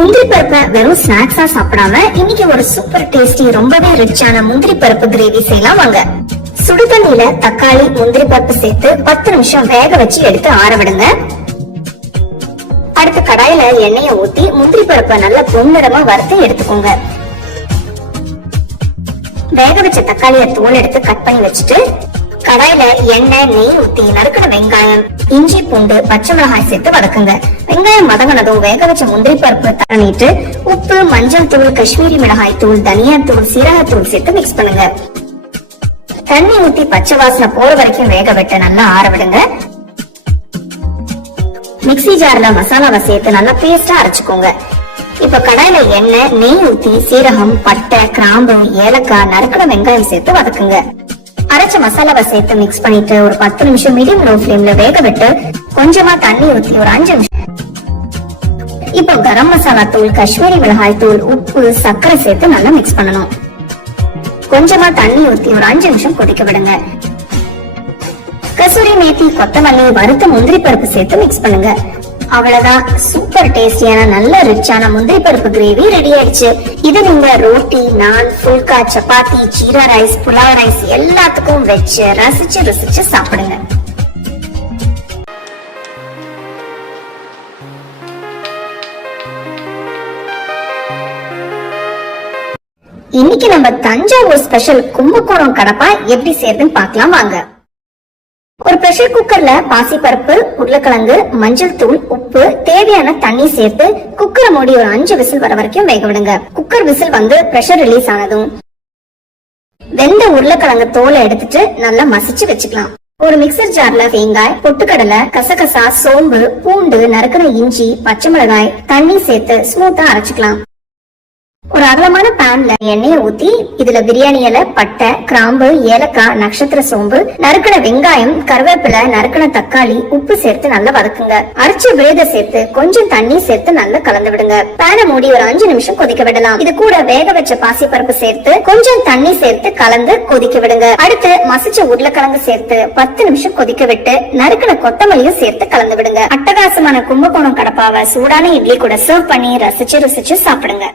முந்திரி பருப்பை வெறும் ஸ்நாக்ஸா சாப்பிடாம இன்னைக்கு ஒரு சூப்பர் டேஸ்டி ரொம்பவே ரிச்சான முந்திரி பருப்பு கிரேவி செய்யலாம் வாங்க. சுடுதண்ணில தக்காளி முந்திரி பருப்பு சேர்த்து 10 நிமிஷம் வேக வச்சு எடுத்து ஆற விடுங்க. அடுத்து கடாயில எண்ணெயை ஊத்தி முந்திரி பருப்பை நல்லா பொன்னிறமா வறுத்து எடுத்துக்கோங்க. வேக வச்ச தக்காளியை தோல் எடுத்து கட் பண்ணி வச்சுட்டு கடாயில எண்ணெய் நெய் ஊத்தி நறுக்கிற வெங்காயம் இஞ்சி பூண்டு பச்சை மிளகாய் சேர்த்து வதக்குங்க. வெங்காயம் வதங்கினதும் வேக வச்ச முந்திரி பருப்பு தண்ணிட்டு உப்பு மஞ்சள் தூள் காஷ்மீரி மிளகாய் தூள் தனியா தூள் சீரகத்தூள் சேர்த்து மிக்ஸ் பண்ணுங்க. தண்ணி ஊத்தி பச்சை வாசனை போற வரைக்கும் வேக விட்டு நல்லா ஆற விடுங்க. மிக்ஸி ஜார்ல மசாலாவை சேர்த்து நல்லா பேஸ்டா அரைச்சுக்கோங்க. இப்ப கடாயில எண்ணெய் நெய் ஊத்தி சீரகம் பட்டை கிராம்பு ஏலக்காய் நறுக்கிற வெங்காயம் சேர்த்து வதக்குங்க. அரைச்ச மசாலாவை சேர்த்து மிக்ஸ் பண்ணிட்டு ஒரு 10 நிமிஷம் மீடியம் லோ ஃபிளேம்ல வேக விட்டு கொஞ்சமா தண்ணி ஊத்தி ஒரு 5 நிமிஷம். இப்போ கரம் மசாலா தூள் காஷ்மீரி மிளகாய் தூள் உப்பு சர்க்கரை சேர்த்து நல்லா மிக்ஸ் பண்ணணும். கொஞ்சமா தண்ணி ஊத்தி ஒரு 5 நிமிஷம் கொதிக்க விடுங்க. கசூரி மேத்தி கொத்தமல்லி வறுத்த முந்திரி பருப்பு சேர்த்து மிக்ஸ் பண்ணுங்க. அவ்வளவுதான், சூப்பர் டேஸ்டியான நல்ல ரிச்சான முந்திரி பருப்பு கிரேவி ரெடி ஆயிடுச்சு. இது நீங்க ரோட்டி நான் ஃபுல்கா சப்பாத்தி ஜீரா ரைஸ் புலாவ் ரைஸ் எல்லாத்துக்கும் வச்சு ரசிச்சு ருசிச்சு சாப்பிடுங்க. இன்னைக்கு நம்ம தஞ்சாவூர் ஸ்பெஷல் கும்பகோணம் கடப்பா எப்படி செய்யறதுன்னு பார்க்கலாம் வாங்க. ஒரு பிரஷர் குக்கர்ல பாசி பருப்பு உருளைக்கிழங்கு மஞ்சள் தூள் உப்பு தேவையான தண்ணி சேர்த்து குக்கரை மூடி ஒரு 5 விசில் வர வரைக்கும் வேக விடுங்க. குக்கர் விசில் வந்து பிரஷர் ரிலீஸ் ஆனதும் வெந்த உருளைக்கிழங்கு தோலை எடுத்துட்டு நல்லா மசிச்சு வச்சுக்கலாம். ஒரு மிக்சர் ஜார்ல தேங்காய் பொட்டுக்கடலை கசகசா சோம்பு பூண்டு நறுக்கிற இஞ்சி பச்சை மிளகாய் தண்ணி சேர்த்து ஸ்மூத்தா அரைச்சுக்கலாம். ஒரு அகலமான பேன்ல எண்ணெயை ஊத்தி இதுல பிரியாணி இலை பட்டை கிராம்பு ஏலக்காய் நட்சத்திர சோம்பு நறுக்கின வெங்காயம் கருவேப்பிலை நறுக்கின தக்காளி உப்பு சேர்த்து நல்லா வதக்குங்க. அரைச்ச விழுத சேர்த்து கொஞ்சம் தண்ணி சேர்த்து நல்லா கலந்து விடுங்க. பேனை மூடி ஒரு 5 நிமிஷம் கொதிக்க விடலாம். இது கூட வேக வச்ச பாசி பருப்பு சேர்த்து கொஞ்சம் தண்ணி சேர்த்து கலந்து கொதிக்க விடுங்க. அடுத்து மசிச்ச உருளைக்கிழங்கு சேர்த்து 10 நிமிஷம் கொதிக்க விட்டு நறுக்கின கொத்தமல்லியும் சேர்த்து கலந்து விடுங்க. அட்டகாசமான கும்பகோணம் கடப்பாவை சூடான இட்லி கூட சர்வ் பண்ணி ரசிச்சு ருசிச்சு சாப்பிடுங்க.